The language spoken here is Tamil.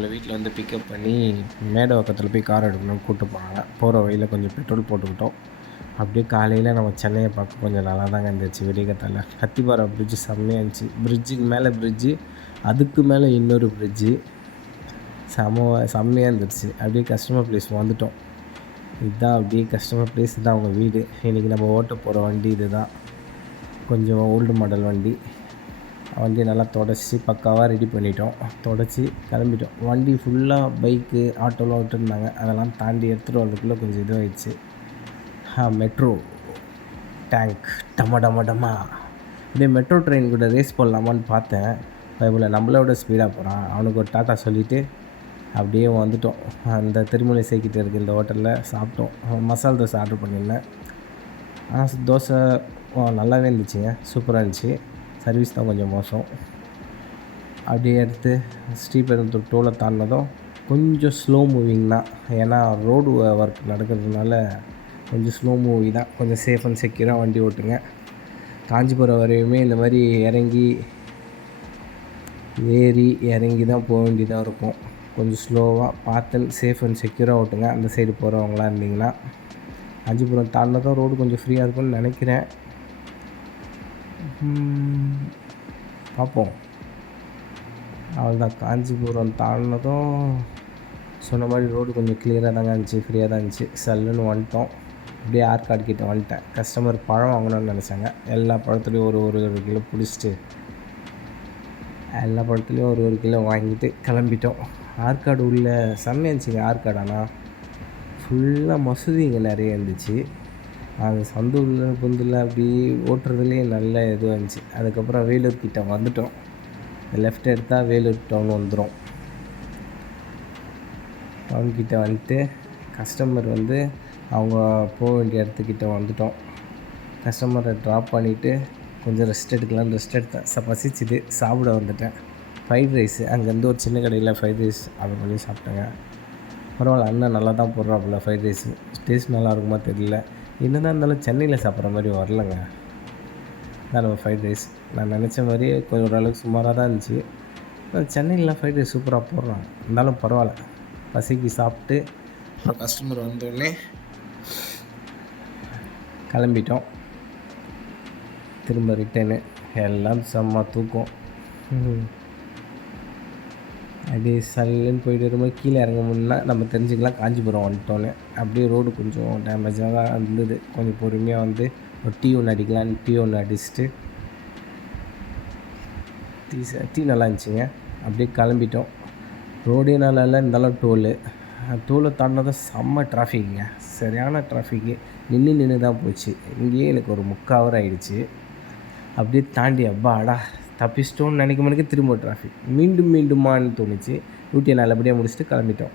நம்மளை வீட்டில் வந்து பிக்கப் பண்ணி மேடவாக்கத்தில் போய் கார் எடுக்கணும்னு கூப்பிட்டு போனாங்க. போகிற வழியில் கொஞ்சம் பெட்ரோல் போட்டுக்கிட்டோம். அப்படியே காலையில் நம்ம சென்னையை பார்க்க கொஞ்சம் நல்லா தாங்க இருந்துச்சு. விடியகாத்தால அத்திப்பாறை பிரிட்ஜு செம்மையாக இருந்துச்சு. பிரிட்ஜுக்கு மேலே பிரிட்ஜு, அதுக்கு மேலே இன்னொரு பிரிட்ஜு, செம்மையாக இருந்துச்சு. அப்படியே கஸ்டமர் ப்ளேஸ் வந்துவிட்டோம். இதுதான் அப்படியே கஸ்டமர் ப்ளேஸ், இதுதான் அவங்க வீடு. இன்றைக்கி நம்ம ஓட்ட போகிற வண்டி இது தான். கொஞ்சம் ஓல்டு மாடல் வண்டி நல்லா தொடச்சி பக்காவாக ரெடி பண்ணிட்டோம். தொடச்சி கிளம்பிட்டோம். வண்டி ஃபுல்லாக பைக்கு ஆட்டோலாம் விட்டுருந்தாங்க. அதெல்லாம் தாண்டி எடுத்துகிட்டு வரதுக்குள்ளே கொஞ்சம் இதுவாகிடுச்சு. மெட்ரோ டேங்க் டமா அப்படியே மெட்ரோ ட்ரெயின் கூட ரேஸ் போடலாமான்னு பார்த்தேன். பைபிள் நம்மளோட ஸ்பீடாக போகிறான். அவனுக்கு ஒரு டாட்டா சொல்லிவிட்டு அப்படியே வந்துவிட்டோம். அந்த திருமலை சேக்கிட்ட இருக்குது இந்த ஹோட்டலில் சாப்பிட்டோம். மசால் தோசை ஆர்டர் பண்ணியிருந்தேன். தோசை நல்லாவே இருந்துச்சுங்க, சூப்பராக இருந்துச்சு. சர்வீஸ் தான் கொஞ்சம் மோசம். அப்படியே எடுத்து ஸ்ரீபெரும்புத்தூர் டோலை தாண்டினதும் கொஞ்சம் ஸ்லோ மூவிங் தான். ஏன்னா ரோடு ஒர்க் நடக்கிறதுனால கொஞ்சம் ஸ்லோ மூவி தான். கொஞ்சம் சேஃப் அண்ட் செக்யூராக வண்டி ஓட்டுங்க. காஞ்சிபுரம் வரையுமே இந்த மாதிரி இறங்கி ஏறி இறங்கி தான் போக வேண்டியதாக இருக்கும். கொஞ்சம் ஸ்லோவாக பார்த்து சேஃப் அண்ட் செக்யூராக ஓட்டுங்க. அந்த சைடு போகிறவங்களா இருந்தீங்கன்னா. காஞ்சிபுரம் தாண்டினதும் ரோடு கொஞ்சம் ஃப்ரீயாக இருக்கும்னு நினைக்கிறேன். பார்ப்போம். அவ்வளோதான். காஞ்சிபுரம் தாண்டினதும் சொன்ன மாதிரி ரோடு கொஞ்சம் கிளியராக தாங்க இருந்துச்சு, ஃப்ரீயாக தான் இருந்துச்சு. சல்லுன்னு வந்துட்டோம். அப்படியே ஆற்காடு கிட்டே வந்துட்டேன். கஸ்டமர் பழம் வாங்கணும்னு நினச்சாங்க. எல்லா பழத்துலேயும் ஒரு கிலோ பிடிச்சிட்டு எல்லா பழத்துலேயும் ஒரு கிலோ வாங்கிட்டு கிளம்பிட்டோம். ஆற்காடு உள்ள செம்மையாக இருந்துச்சுங்க. ஆற்காடு ஆனால் ஃபுல்லாக மசூதிங்க நிறைய இருந்துச்சு. அந்த சந்தூரில் புந்தில் அப்படி ஓட்டுறதுலேயே நல்ல இதுவாக இருந்துச்சு. அதுக்கப்புறம் வேலூர் கிட்டே வந்துவிட்டோம். லெஃப்ட் எடுத்தால் வேலூர் டவுன் வந்துடும். டவுன்கிட்ட வந்துட்டு கஸ்டமர் அவங்க போக வேண்டிய இடத்துக்கிட்ட வந்துவிட்டோம். கஸ்டமரை ட்ராப் பண்ணிவிட்டு கொஞ்சம் ரெஸ்ட் எடுத்தேன். பசிச்சுது, சாப்பிட வந்துட்டேன். ஃப்ரைட் ரைஸு அங்கேருந்து ஒரு சின்ன கடையில் ஃப்ரைட் ரைஸ் ஆர்டர் பண்ணி சாப்பிட்டேங்க. பரவாயில்ல, அண்ணன் நல்லா தான் போடுறாப்புல ஃப்ரைட் ரைஸு. டேஸ்ட் நல்லா இருக்குமா தெரியல. என்ன தான் இருந்தாலும் சென்னையில் சாப்பிட்ற மாதிரி வரலங்க. தான் நம்ம ஃப்ரைட் ரைஸ் நான் நினச்ச மாதிரியே கொஞ்சம் ஓரளவுக்கு சுமாராக தான் இருந்துச்சு. சென்னையிலாம் ஃப்ரைட் ரைஸ் சூப்பராக போடுறாங்க. இருந்தாலும் பரவாயில்ல. பசிக்கு சாப்பிட்டு கஸ்டமர் வந்தோடனே கிளம்பிட்டோம். திரும்ப ரிட்டனு. எல்லாம் செம்ம தூக்கம். அப்படியே சல்லுன்னு போயிட்டு வரும்போது கீழே இறங்க முடியல. நம்ம தெரிஞ்சுக்கலாம் காஞ்சிபுரம் வந்துட்டோன்னு. அப்படியே ரோடு கொஞ்சம் டேமேஜாக தான் இருந்தது. கொஞ்சம் பொறுமையாக ஒரு டீ ஒன்று அடிக்கலான்னு டீ ஒன்று அடிச்சுட்டு டீ நல்லா இருந்துச்சுங்க. அப்படியே கிளம்பிட்டோம். ரோடே நல்லா இல்லை, இருந்தாலும் டோலை தாண்டினதும் செம்ம டிராஃபிக்குங்க. சரியான டிராஃபிக்கு. நின்று தான் போச்சு. இங்கேயே எனக்கு ஒரு 3/4 ஹவர் ஆகிடுச்சு. அப்படியே தாண்டி அப்பாடா தப்பிச்சிட்டோன்னு நினைக்கும் போதுக்கு திரும்ப டிராஃபிக். மீண்டுமான்னு தோணுச்சு. டியூட்டியை நல்லபடியாக முடிச்சுட்டு கிளம்பிட்டோம்.